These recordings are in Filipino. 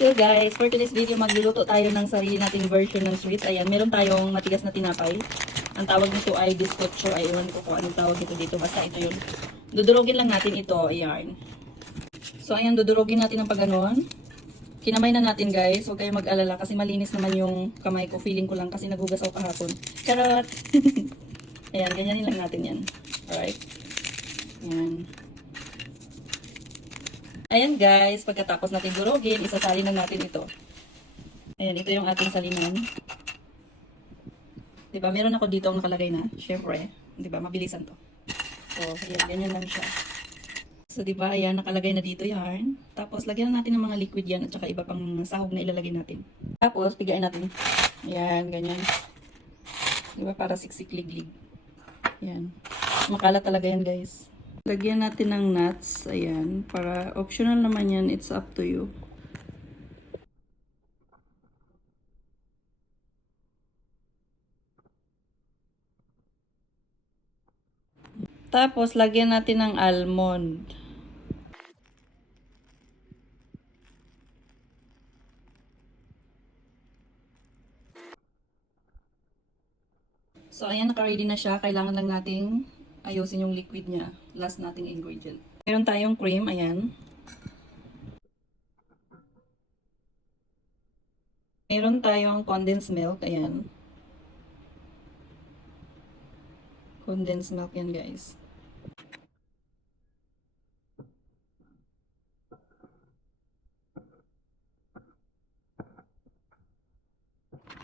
So guys, for today's video, magluluto tayo ng sarili nating version ng sweets. Ayan, meron tayong matigas na tinapay. Ang tawag nito ay bizcocho. Ay, ewan ko kung anong tawag nito dito. Basta ito yun. Dudurogin lang natin ito. Ayan. So ayan, dudurogin natin ng pagganon. Kinamay na natin guys. Huwag kayong mag-alala kasi malinis naman yung kamay ko. Feeling ko lang kasi naghugas ako kahapon. Charot! Ayan, ganyanin lang natin yan. Alright? Ayan. Ayan guys, pagkatapos natin durugin, isasali na natin ito. Ayan, ito yung ating salinan. Diba, meron ako dito ang nakalagay na. Syempre, diba, mabilisan to. So, ayan, ganyan lang siya. So, diba, ayan, nakalagay na dito yan. Tapos, lagyan natin ng mga liquid yan at saka iba pang sahog na ilalagay natin. Tapos, pigain natin. Ayan, ganyan. Diba, para siksik-liglig. Ayan. Makalat talaga yan guys. Lagyan natin ng nuts, ayan, para optional naman yan, it's up to you. Tapos, lagyan natin ng almond. So, ayan, naka-ready na siya. Kailangan lang nating ayusin yung liquid niya. Last nating ingredient. Meron tayong cream, ayan. Meron tayong condensed milk, ayan. Condensed milk yan, guys.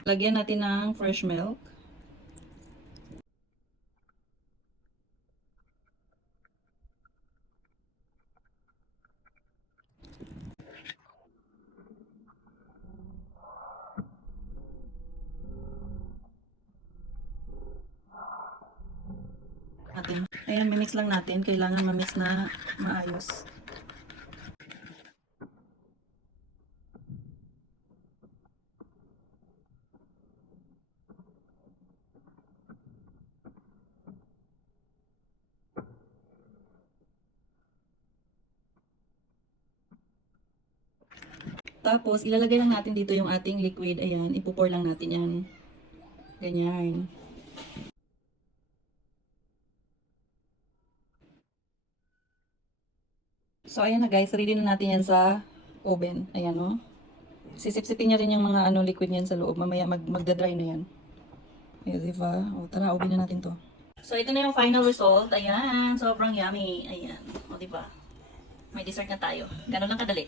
Lagyan natin ng fresh milk. Ayan, mimix lang natin. Kailangan mamix na maayos. Tapos, ilalagay lang natin dito yung ating liquid. Ayan, ipupour lang natin yan. Ganyan. So, ayan na guys. Ready na natin yan sa oven. Ayan, no? Sisip-sipin niya rin yung mga liquid niyan sa loob. Mamaya magda-dry na yan. Ayan, diba? O, tara, oven na natin to. So, ito na yung final result. Ayan, sobrang yummy. Ayan. O, diba? May dessert na tayo. Ganun lang kadali.